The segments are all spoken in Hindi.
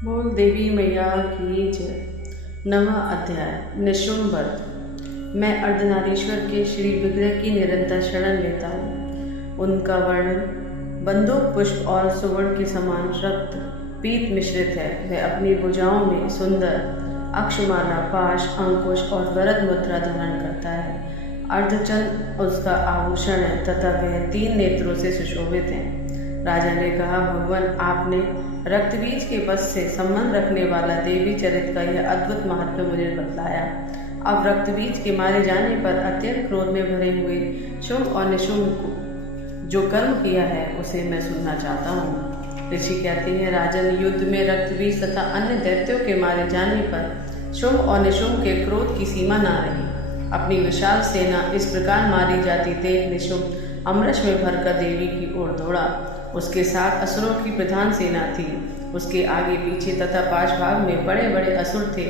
बोल देवी मैया की जय। नवा अध्याय निशुम्भ व्रत। मैं अर्धनारीश्वर के श्री विग्रह की निरंतर शरण लेता हूँ। उनका वर्णन बंदूक पुष्प और सुवर्ण के समान रक्त पीत मिश्रित है। वह अपनी भुजाओं में सुंदर अक्षमाला, पाश, अंकुश और वरद मुद्रा धारण करता है। अर्धचंद्र उसका आभूषण है तथा वह 3 नेत्रों से सुशोभित है। राजा ने कहा, भगवान, आपने रक्तबीज के बस से संबंध रखने वाला देवी चरित्र का यह अद्भुत महत्व मुझे बतलाया। अब रक्तबीज के मारे जाने पर अत्यंत क्रोध में भरे हुए शुंभ और निशुंभ को जो कर्म किया है उसे मैं सुनना चाहता हूँ। ऋषि कहते हैं, राजन, युद्ध में रक्तबीज तथा अन्य दैत्यों के मारे जाने पर शुंभ और निशुंभ के क्रोध की सीमा न रही। अपनी विशाल सेना इस प्रकार मारी जाती देख निशुंभ अमरश में भरकर देवी की ओर दौड़ा। उसके साथ असुरों की प्रधान सेना थी। उसके आगे पीछे तथा पाश भाग में बड़े बड़े असुर थे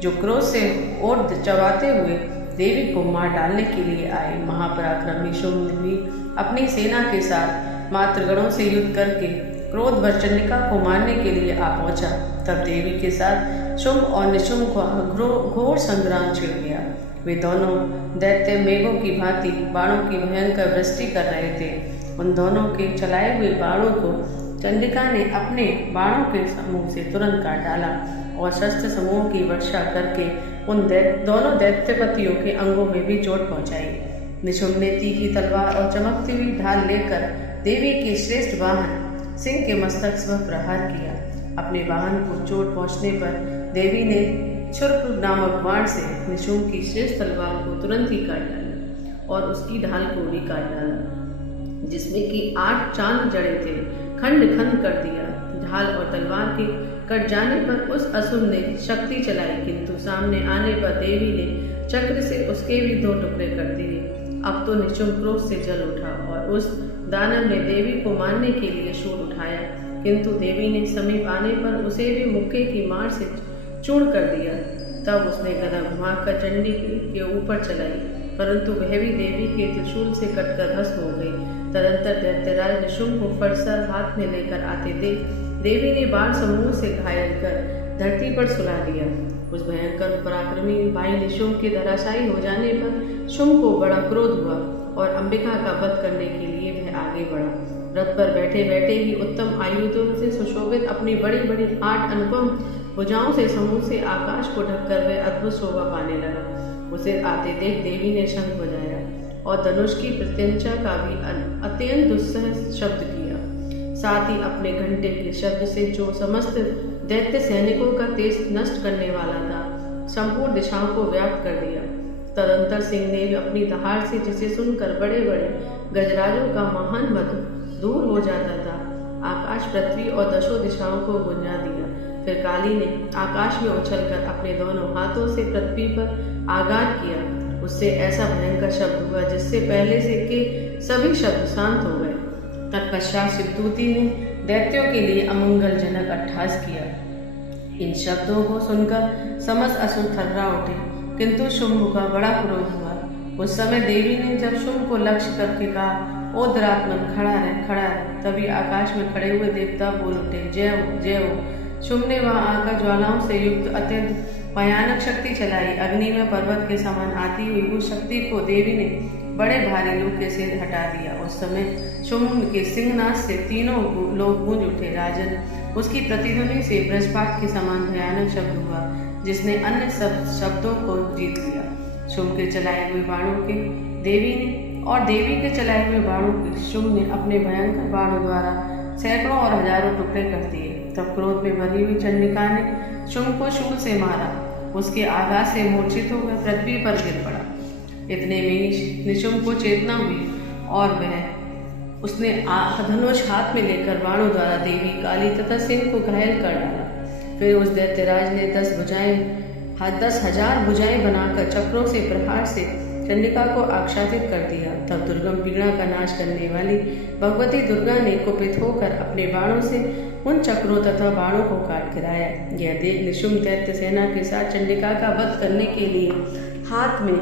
जो क्रोध से ओट चबाते हुए देवी को मार डालने के लिए आए। महापराक्रमी शुंभ भी अपनी सेना के साथ मातृगणों से युद्ध करके क्रोधवश चंडिका को मारने के लिए आ पहुंचा। तब देवी के साथ शुंभ और निशुंभ को घोर संग्राम छिड़ गया। वे दोनों दैत्य मेघों की भांति बाणों की भयंकर वृष्टि कर रहे थे। उन दोनों के चलाए हुए बाणों को चंडिका ने अपने बाणों के समूह से तुरंत काट डाला और शस्त्र समूह की वर्षा करके उन दोनों दैत्यपतियों के अंगों में भी चोट पहुंचाई। निशुंभ ने तीखी तलवार और चमकती हुई ढाल लेकर देवी के श्रेष्ठ वाहन सिंह के मस्तक से प्रहार किया। अपने वाहन को चोट पहुंचने पर देवी ने छुर्क नामक बाण से निशुंभ की श्रेष्ठ तलवार को तुरंत ही काट डाला और उसकी ढाल को भी काट डाला, जिसमें कि 8 चांद जड़े थे, खंड खंड कर दिया। ढाल और तलवार के कट जाने पर उस असुर ने शक्ति चलाई, किंतु सामने आने पर देवी ने चक्र से उसके भी 2 टुकड़े कर दिए। अब तो निशुंभ क्रोध से जल उठा और उस दानव ने देवी को मारने के लिए शूल उठाया, किंतु देवी ने समीप आने पर उसे भी मुक्के की मार से चूर्ण कर दिया। तब उसने गदा घुमाकर चंडी के ऊपर चलाई, परंतु वह भी देवी के त्रिशूल से कटकर भस्म हो गई। तदंतर दैत्यराज निशुंभ को फरसा हाथ में लेकर आते देख देवी ने बाण समूह से घायल कर धरती पर सुला दिया। उस भयंकर पराक्रमी भाई निशुंभ के धराशायी हो जाने पर शुंभ को बड़ा क्रोध हुआ और अंबिका का वध करने के लिए वह आगे बढ़ा। रथ पर बैठे बैठे ही उत्तम आयुधों से सुशोभित अपनी बड़ी बड़ी 8 अनुपम भुजाओं से समूह से आकाश को ढककर वह अद्भुत शोभा पाने लगा। उसे आते देख देवी ने शंख बजाया और धनुष की प्रत्यंचा का भी अत्यंत दुस्सह शब्द किया। साथ ही अपने घंटे के शब्द से जो समस्त दैत्य सैनिकों का तेज नष्ट करने वाला था, संपूर्ण दिशाओं को व्याप्त कर दिया। तदंतर सिंह ने अपनी दहाड़ से, जिसे सुनकर बड़े बड़े गजराजों का महान मधु दूर हो जाता था, आकाश, पृथ्वी और 10 दिशाओं को गुंजा दिया। फिर काली ने आकाश में उछलकर अपने दोनों हाथों से पृथ्वी पर आघात किया। उससे ऐसा भयंकर शब्द हुआ जिससे पहले से के सभी शब्द शांत हो गए। तत्पश्चात शिवदूती ने दैत्यों के लिए अमंगलजनक अट्टहास किया। इन शब्दों को सुनकर समस्त असुर थर्रा उठे, किंतु शुंभ का बड़ा क्रोध हुआ। उस समय देवी ने जब शुंभ को लक्ष्य करके कहा, ओ दुरात्मन, खड़ा रह, खड़ा रह। तभी आकाश में खड़े हुए देवता बोल उठे, जय हो, जय हो। शुंभ ने वहां आकर ज्वालाओं से युक्त अत्यंत भयानक शक्ति चलाई। अग्नि में पर्वत के समान आती हुई उस शक्ति को देवी ने बड़े भारी लूके से हटा दिया। उस समय शुंभ के सिंहनाद से तीनों लोग गूंज उठे। राजन, उसकी प्रतिध्वनि से वज्रपात के समान भयानक शब्द हुआ, जिसने अन्य सब शब्दों को जीत लिया। शुंभ के चलाए हुए बाणों के देवी ने और देवी के चलाए हुए बाणों के शुंभ ने अपने भयंकर बाणों द्वारा सैकड़ों और हजारों टुकड़े कर दिए। तब क्रोध में भरी हुई चंडिका ने शुंभ को शूल से मारा। उसके आघात से मूर्छित होकर पृथ्वी पर गिर पड़ा। इतने में ही निशुंभ को चेतना हुई और वह उसने धनुष हाथ में लेकर बाणों द्वारा देवी, काली तथा सिंह को घायल कर डाला। फिर उस दैत्यराज ने 10,000 भुजाएं बनाकर चक्रों से प्रहार से चंडिका को आच्छादित कर दिया। तब दुर्गम पीड़ा का नाश करने वाली भगवती दुर्गा ने कुपित होकर अपने बाणों से उन चक्रों तथा बाणों को काट गिराया। यह देख निशुंभ दैत्य सेना के साथ चंडिका का वध करने के लिए हाथ में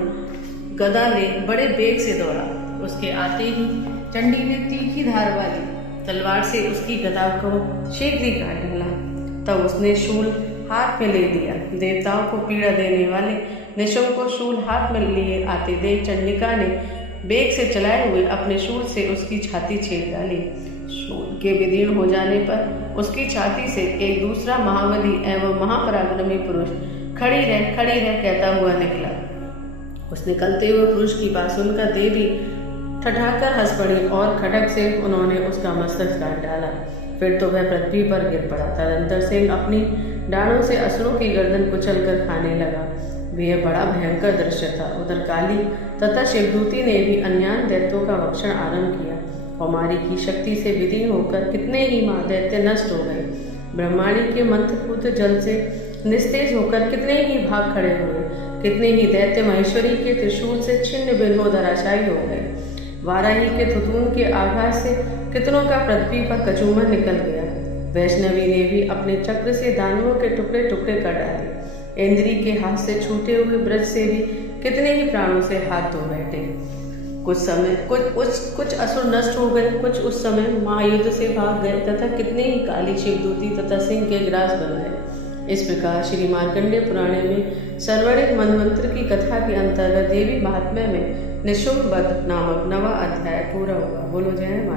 गदा ले बड़े वेग से दौड़ा। उसके आते ही चंडी ने तीखी धार वाली तलवार से उसकी गदा को शीघ्र ही काट डाला। तब उसने शूल हाथ में ले लिया। देवताओं को पीड़ा देने वाले निशुंभ को शूल हाथ में लिए आते देख चंडिका ने वेग से चलाए हुए अपने शूल से उसकी छाती छेड़ डाली। शूल के विदीर्ण हो जाने पर उसकी छाती से एक दूसरा महाबली एवं महापराक्रमी पुरुष खड़ी रह कहता हुआ निकला। उस निकलते हुए पुरुष की बात सुनकर देवी ठठाकर हंस पड़ी और खड्ग से उन्होंने उसका मस्तक काट डाला। फिर तो वह पृथ्वी पर गिर पड़ा। तदंतर सिंह अपनी डालों से असुरों की गर्दन कुचल कर खाने लगा। यह बड़ा भयंकर दृश्य था। उधर काली तथा शिवदूती ने भी अन्यान दैत्यों का भक्षण आरंभ किया। कौमारी की शक्ति से विदीर्ण होकर कितने ही महादैत्य नष्ट हो गए। ब्रह्माणी के मंत्रपूत जल से निस्तेज होकर कितने ही भाग खड़े हुए। कितने ही दैत्य महेश्वरी के त्रिशूल से छिन्न भिन्न हो धराशायी हो गए। वाराही के थुतून के आघात से कितनों का पृथ्वी पर कचूमर निकल गया। वैष्णवी ने भी अपने चक्र से दानवों के टुकड़े टुकड़े कर डाले। इंद्री के हाथ से छूटे हुए ब्रज से भी कितने ही प्राणों से हाथ धो बैठे। कुछ असुर नष्ट हो गए, कुछ उस समय महायुद्ध से भाग गए तथा कितने ही काली शिवदूती तथा सिंह के ग्रास बन गए। इस प्रकार श्री मार्कंडेय पुराण में सर्वणिक मनमंत्र की कथा के अंतर्गत देवी महात्म्य में निशुंभ वध नामक 9वां अध्याय पूरा हुआ। बोलो जय माता।